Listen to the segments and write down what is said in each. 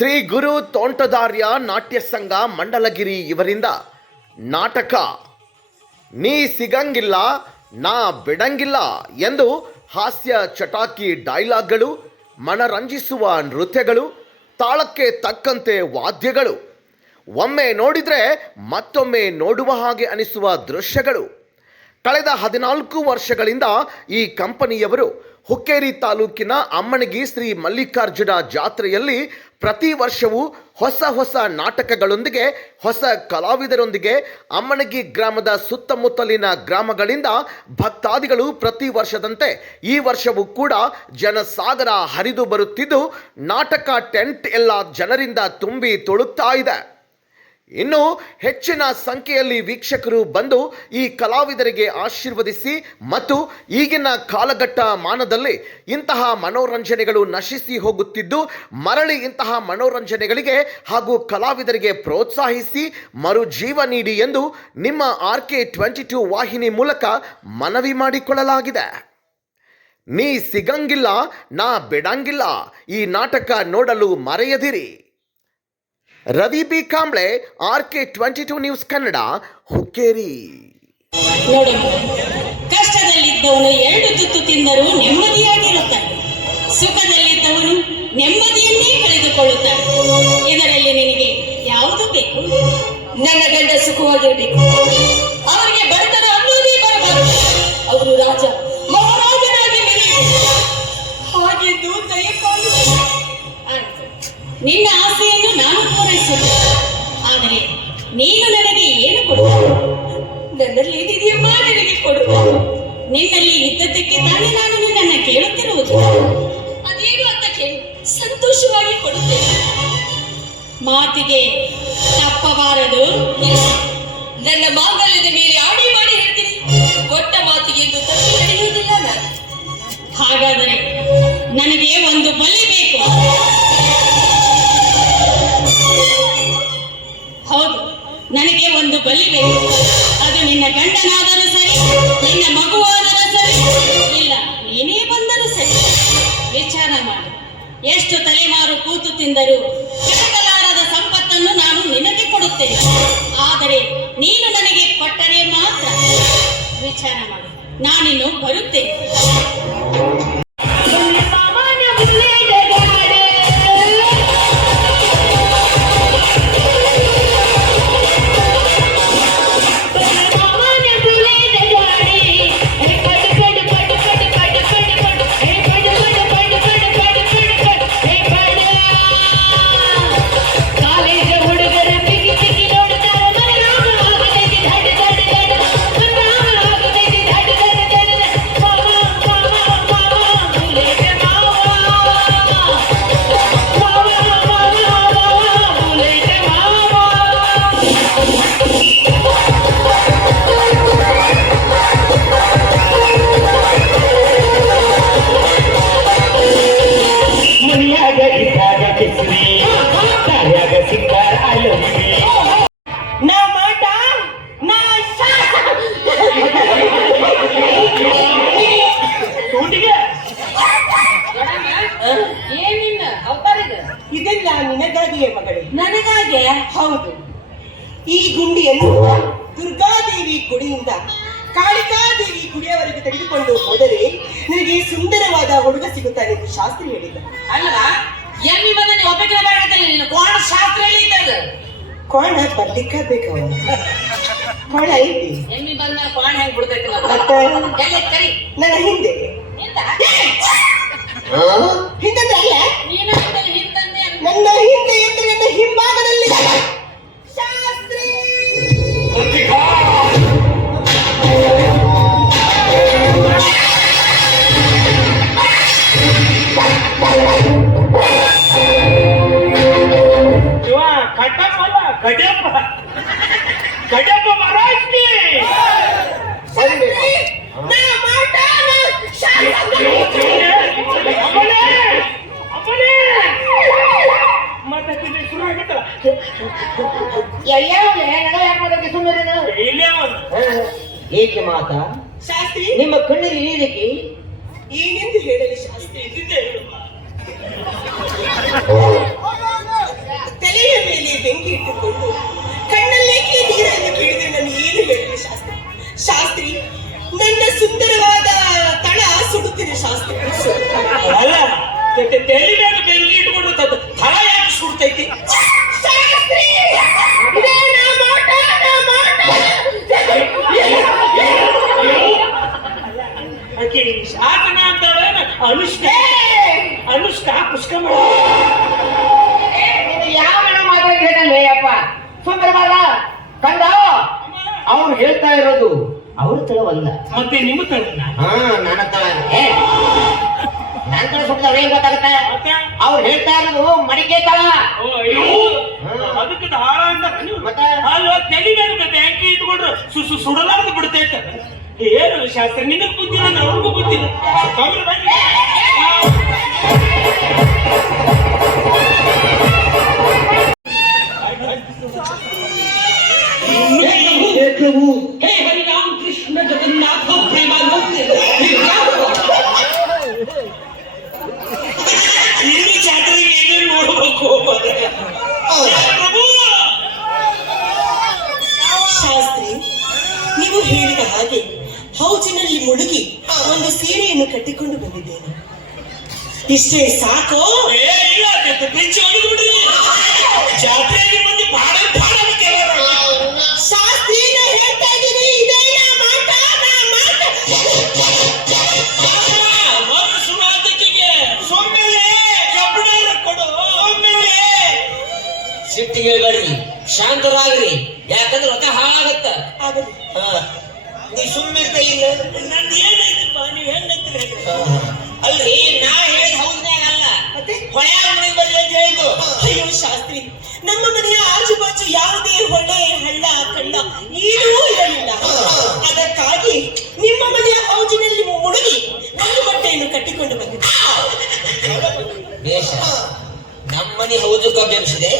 ಶ್ರೀ ಗುರು ತೋಂಟದಾರ್ಯ ನಾಟ್ಯ ಸಂಘ ಮಂಡಲಗಿರಿ ಇವರಿಂದ ನಾಟಕ. ನೀ ಸಿಗಂಗಿಲ್ಲ, ನಾ ಬಿಡಂಗಿಲ್ಲ ಎಂದು ಹಾಸ್ಯ ಚಟಾಕಿ ಡೈಲಾಗ್ಗಳು, ಮನರಂಜಿಸುವ ನೃತ್ಯಗಳು, ತಾಳಕ್ಕೆ ತಕ್ಕಂತೆ ವಾದ್ಯಗಳು. ಒಮ್ಮೆ ನೋಡಿದರೆ ಮತ್ತೊಮ್ಮೆ ನೋಡುವ ಹಾಗೆ ಅನಿಸುವ ದೃಶ್ಯಗಳು. ಕಳೆದ ಹದಿನಾಲ್ಕು ವರ್ಷಗಳಿಂದ ಈ ಕಂಪನಿಯವರು ಹುಕ್ಕೇರಿ ತಾಲೂಕಿನ ಅಮ್ಮಣಗಿ ಶ್ರೀ ಮಲ್ಲಿಕಾರ್ಜುನ ಜಾತ್ರೆಯಲ್ಲಿ ಪ್ರತಿ ವರ್ಷವೂ ಹೊಸ ಹೊಸ ನಾಟಕಗಳೊಂದಿಗೆ, ಹೊಸ ಕಲಾವಿದರೊಂದಿಗೆ, ಅಮ್ಮನಗಿ ಗ್ರಾಮದ ಸುತ್ತಮುತ್ತಲಿನ ಗ್ರಾಮಗಳಿಂದ ಭಕ್ತಾದಿಗಳು ಪ್ರತಿ ವರ್ಷದಂತೆ, ಈ ವರ್ಷವೂ ಕೂಡ ಜನಸಾಗರ ಹರಿದು ಬರುತ್ತಿದ್ದು, ನಾಟಕ ಟೆಂಟ್ ಎಲ್ಲ ಜನರಿಂದ ತುಂಬಿ ತುಳುಕ್ತಾ ಇದೆ. ಇನ್ನು ಹೆಚ್ಚಿನ ಸಂಖ್ಯೆಯಲ್ಲಿ ವೀಕ್ಷಕರು ಬಂದು ಈ ಕಲಾವಿದರಿಗೆ ಆಶೀರ್ವದಿಸಿ ಮತ್ತು ಈಗಿನ ಕಾಲಘಟ್ಟ ಮಾನದಲ್ಲಿ ಇಂತಹ ಮನೋರಂಜನೆಗಳು ನಶಿಸಿ ಹೋಗುತ್ತಿದ್ದು, ಮರಳಿ ಇಂತಹ ಮನೋರಂಜನೆಗಳಿಗೆ ಹಾಗೂ ಕಲಾವಿದರಿಗೆ ಪ್ರೋತ್ಸಾಹಿಸಿ ಮರುಜೀವ ನೀಡಿ ಎಂದು ನಿಮ್ಮ ಆರ್ ಕೆ ಟ್ವೆಂಟಿ ಟೂ ವಾಹಿನಿ ಮೂಲಕ ಮನವಿ ಮಾಡಿಕೊಳ್ಳಲಾಗಿದೆ. ನೀ ಸಿಗಂಗಿಲ್ಲ, ನಾ ಬಿಡಂಗಿಲ್ಲ, ಈ ನಾಟಕ ನೋಡಲು ಮರೆಯದಿರಿ. Ravi B. Kamble R K twenty two news Kannada, Hukkeri. ಕಷ್ಟದಲ್ಲಿದ್ದವನು ಎರಡು ತುತ್ತು ತಿಂದರೂ ನೆಮ್ಮದಿಯಾಗಿರುತ್ತಾನೆ. ಸುಖದಲ್ಲಿದ್ದವನು ನೆಮ್ಮದಿಯನ್ನೇ ಕಳೆದುಕೊಳ್ಳುತ್ತಾನೆ. ಇದರಲ್ಲಿ ನಿನಗೆ ಯಾವುದು ಬೇಕು? ನನ್ನ ಗಂಡ ಸುಖವಾಗಿರಬೇಕು. ಸಂತೋಷವಾಗಿ ಕೊಡುತ್ತೇನೆ. ಮಾತಿಗೆ ತಪ್ಪಬಾರದು. ನನ್ನ ಮಾಂಗಲ್ಯದ ಮೇಲೆ ಆಡಿ ಮಾಡಿ ಹೇಳ್ತೀನಿ. ಕೊಟ್ಟ ಮಾತಿಗೆ ಎಂದು ತಪ್ಪು ನಡೆಯುವುದಿಲ್ಲ ನಾನು. ಹಾಗಾದರೆ ನನಗೆ ಒಂದು ಬಲಿ ಬೇಕು. ಹೌದು, ನನಗೆ ಒಂದು ಬಲಿ ಬೇಕು. ಅದು ನಿನ್ನ ಗಂಡನಾದರೂ ಸರಿ, ನಿನ್ನ ಮಗುವಾದರೂ ಎಷ್ಟು ತಲೆಮಾರು ಕೂತು ತಿಂದರು ಕೆಡಕಲಾರದ ಸಂಪತ್ತನ್ನು ನಾನು ನಿನಗೆ ಕೊಡುತ್ತೇನೆ. ಆದರೆ ನೀನು ನನಗೆ ಕೊಟ್ಟರೆ ಮಾತ್ರ ವಿಚಾರ ಮಾಡಿ. ನಾನಿನ್ನು ಬರುತ್ತೇನೆ. ನಿನಗಾಗಿಯೇ ನನಗಾಗೆ ಹೌದು. ಈ ಗುಂಡಿಯನ್ನು ದುರ್ಗಾದೇವಿ ಗುಡಿಯಿಂದ ಕಾಳಿಕಾದೇವಿ ಗುಡಿಯವರೆಗೆ ತೆಗೆದುಕೊಂಡು ಹೋದರೆ ನಿನಗೆ ಸುಂದರವಾದ ಹುಡುಗ ಸಿಗುತ್ತಾನೆ ಎಂದು ಶಾಸ್ತ್ರಿ ಹೇಳಿದ ಅಲ್ಲ ಎಮ್ಮಿ ಬಂದ ನೀವು ಒಬ್ಬಕ್ಕೆ ಬರಕತ್ತಲ್ಲ ನೀನು? ಕೋಣ ಶಾಸ್ತ್ರ ಹೇಳಿದ್ದಾಗ ಕೋಣ ಬರ್ಲಿಕ್ಕ ಬೇಕು. ಕೋಣ ಐತಿ ಎಮ್ಮಿ ಬಂದ ಕೋಣ ಹೆಂಗ್ ಬಿಡ್ತೈತಿ ಮತ್ತೆ? ಎಲ್ಲ ಕರಿ? ನನ್ನ ಹಿಂದೆ. ಹಿಂದೆ ಅಲ್ಲ? ನೀನು ಹಿಂದೆ ನನ್ನ ಇಲ್ಲೇ ಅವನು? ಏಕೆ ಮಾತಾ? ಶಾಸ್ತ್ರಿ? ನಿಮ್ಮ ಕಣ್ಣಲ್ಲಿ ನೀರಿಕೆ ಏನೆಂದು ಹೇಳಲಿ ಶಾಸ್ತ್ರಿ? ತಲೆಯ ಮೇಲೆ ಬೆಂಕಿ ಇಟ್ಟುಕೊಂಡು ಕಣ್ಣಲ್ಲೇ ನೀರನ್ನು ಕೇಳಿದ್ರೆ ನಾನು ಏನು ಹೇಳಲಿ ಶಾಸ್ತ್ರಿ? ಶಾಸ್ತ್ರಿ ನನ್ನ ಸುಂದರವಾದ ತಳ ಸುಡುತ್ತಿದೆ ಶಾಸ್ತ್ರಿ. ಅಲ್ಲ ತಲೆ ಮೇಲೆ ಬೆಂಕಿ ಇಟ್ಕೊಂಡು ತಳ ಯಾಕೆ ಸುಡ್ತೈತಿ ಶಾಸ್ತ್ರಿ ಇದೇ ನಾ ಮಾಟ, ನಾ ಮಾಟ. ಆಕೆ ಶಾಸನ ಅಂತಾಳೆ ಅನುಷ್ಠಾ ಅನುಷ್ಠಾ ಪುಷ್ಕ ಯಾವ ಮಾತಾಡ್ಬೇಕಲ್ಲೇ ಅಪ್ಪ ಸುಂದರ ಬಾಲ ಕಂದ? ಅವ್ರು ಹೇಳ್ತಾ ಇರೋದು ಅವ್ರ ತಳವಲ್ಲ ಮತ್ತೆ ನಿಮ್ಮ ತಳನ ಹಾ ನನ್ನ ತಳ ನನ್ನ ತಳ ಸುಮ್ಮನೆ ಅವ್ರೇನ್ ಗೊತ್ತಾಗುತ್ತೆ? ಅವ್ರು ಹೇಳ್ತಾ ಇರೋದು ಮಡಿಕೆ ತಳ. ಓ, ಅಯ್ಯೋ. ಅದಕ್ಕೆ ಹಾಳ ಅಂತ ಮತ್ತೆ? ಅಲ್ವಾ ತಲೆ ಮೇಲೆ ಬ್ಯಾಂಕಿ ಇಟ್ಕೊಂಡ್ರು? ಸುಡಲಾರ್ದು ಬಿಡ್ತೈತೆ. ಏನು ಶಾಸ್ತ್ರ ನಿನಗ್ ಬುದ್ಧಿಲ್ಲ ಅವ್ರಿಗೂ ಬುದ್ಧಿಲ್ಲ. ಬಂದಿದ್ದೇನೆ ಇಷ್ಟೇ ಸಾಕು? ಏ ಅಯ್ಯೋ ಶಾಸ್ತ್ರಿ ನಮ್ಮ ಮನೆಯ ಆಜು ಬಾಜು ಯಾವುದೇ ಹೊಳೆ ಹಳ್ಳ ಕಳ್ಳ ಏನೂ ಇರಲಿಲ್ಲ. ಅದಕ್ಕಾಗಿ ನಿಮ್ಮ ಮನೆಯ ಹೌಜಿನಲ್ಲಿ ಮುಳುಗಿ ಒಂದು ಬಟ್ಟೆಯನ್ನು ಕಟ್ಟಿಕೊಂಡು ಬಂದಿದ್ದೆ. ನಮ್ಮನೆ ಹೌದು ಬೆಂಬಿಸಿದೆ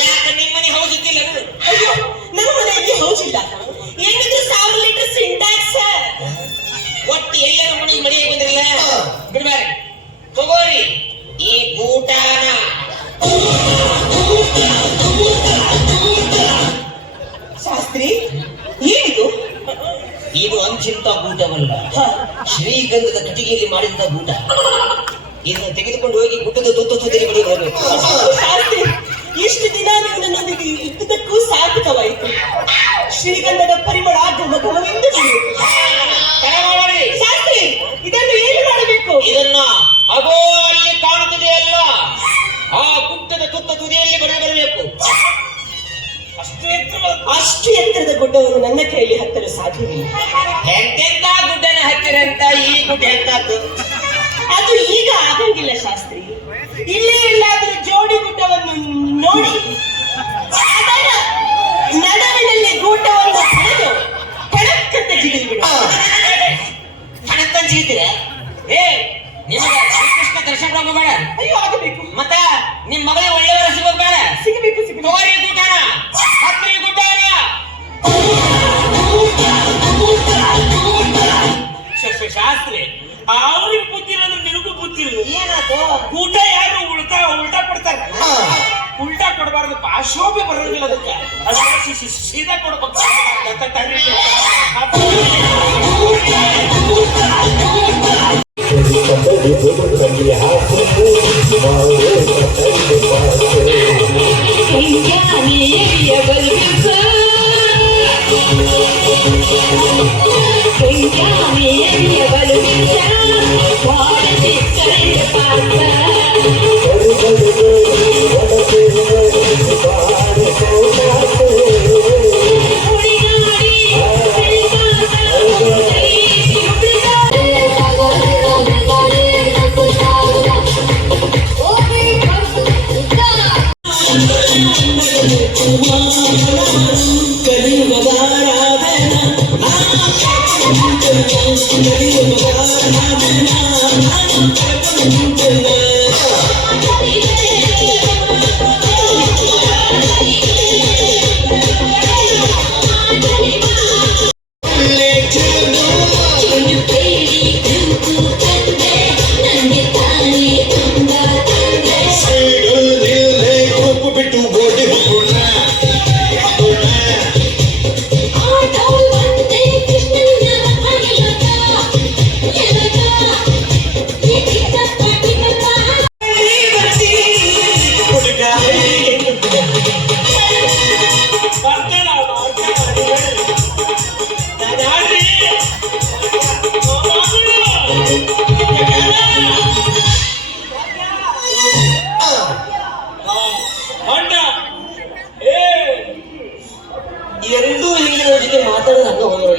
ಯಾಕೆ ನಿಮ್ಮನೆ ಹೌದಿಲ್ಲ ಅಯ್ಯೋ ನಮ್ಮ ಶ್ರೀಗಂಧದ ಕಟ್ಟಿಗೆಯಲ್ಲಿ ಮಾಡಿದ ಗೂಟ ಇದನ್ನು ತೆಗೆದುಕೊಂಡು ಹೋಗಿ ಗುಡ್ಡದ ತುತ್ತ ತುದಿಗೆ ಬರಬೇಕು ಎಷ್ಟು ದಿನ ನೀವು ನನ್ನೊಂದಿಗೆ ಇದ್ದುದಕ್ಕೂ ಸಾರ್ಥಕವಾಯಿತು. ಶ್ರೀಗಂಧದ ಪರಿಮಳ ಘಮ ಘಮವೆಂದು ಬೀಳುತ್ತೆ. ಶಾಸ್ತ್ರಿ ಇದನ್ನು ಏನು ಮಾಡಬೇಕು? ಇದನ್ನ ಅಗೋ ಅಲ್ಲಿ ಕಾಣುತ್ತಿದೆಯಲ್ಲ ಆ ಗುಡ್ಡದ ತುತ್ತ ತುದಿಯಲ್ಲಿ ಬಡಿ ಬರಬೇಕು ಅಷ್ಟೇ ಎತ್ತರವಾದ ಅಷ್ಟು ಎತ್ತರದ ಗುಡ್ಡವನ್ನು ನನ್ನ ಕೈಯಲ್ಲಿ ಹತ್ತಲು ಸಾಧ್ಯವಿಲ್ಲ. ಎಂತೆಂತ ಗುಡ್ಡನ ಹತ್ತಿರ ಅಂತ ಈ ಗುಡ್ಡ ಎಂತದ್ದು? ಅದು ಈಗ ಆಗಂಗಿಲ್ಲ ಶಾಸ್ತ್ರಿ. ಇಲ್ಲೇ ಎಲ್ಲಾದರೂ ಜೋಡಿ ಗುಡ್ಡವನ್ನು ನೋಡಿ ಅದರ ನಡುವಿನಲ್ಲಿ ಗೂಟವನ್ನು ಹಿಡಿದು ಕಣಕ್ಕಂತ ಜಿಗಿದು ಬಿಡು ಹಣಕ್ಕಂತ ಸಿಗ್ತೀರ ಏ ನಿಮಗೆ ಶ್ರೀಕೃಷ್ಣ ದರ್ಶನ ಪ್ರಭು ಬೇಡ ಅಯ್ಯೋ ಆಗಬೇಕು. ಮತ್ತ ನಿಮ್ ಮಗಳಿಗೆ ಒಳ್ಳೆಯವರ ಸಿಗೋದು ಬೇಡ ಸಿಗಬೇಕು ಸಿಗಬೇಕು. ಗುಡ್ಡನ. ಹತ್ರಿ ಶಾಸ್ತ್ರಿ ಅವ್ರಿಗೆ ಬುದ್ಧಿ ಅಂದ್ರೆ ನಿನಗೂ ಬುದ್ಧಿ ಏನಾಯ್ತು ಊಟ ಯಾರು ಉಲ್ಟಾ ಉಲ್ಟಾ ಕೊಡ್ತಾರೆ? ಉಲ್ಟಾ ಕೊಡಬಾರ್ದು ಶೋಭೆ ಬರೋದಿಲ್ಲ ಅದಕ್ಕೆ. ಅದಕ್ಕೆ ಸೀದಾ ಕೊಡ್ಬೇಕು. ಅಂತ ತರ್ರಿ. Yeah.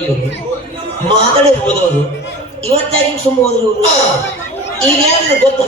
ಇವರು ಮಾತಾಡೇ ಹೋದವರು. ಇವತ್ತಾಗಿ ಸುಮ್ಮ ಹೋದ್ರು ಇವರು ಈಗ ಗೊತ್ತ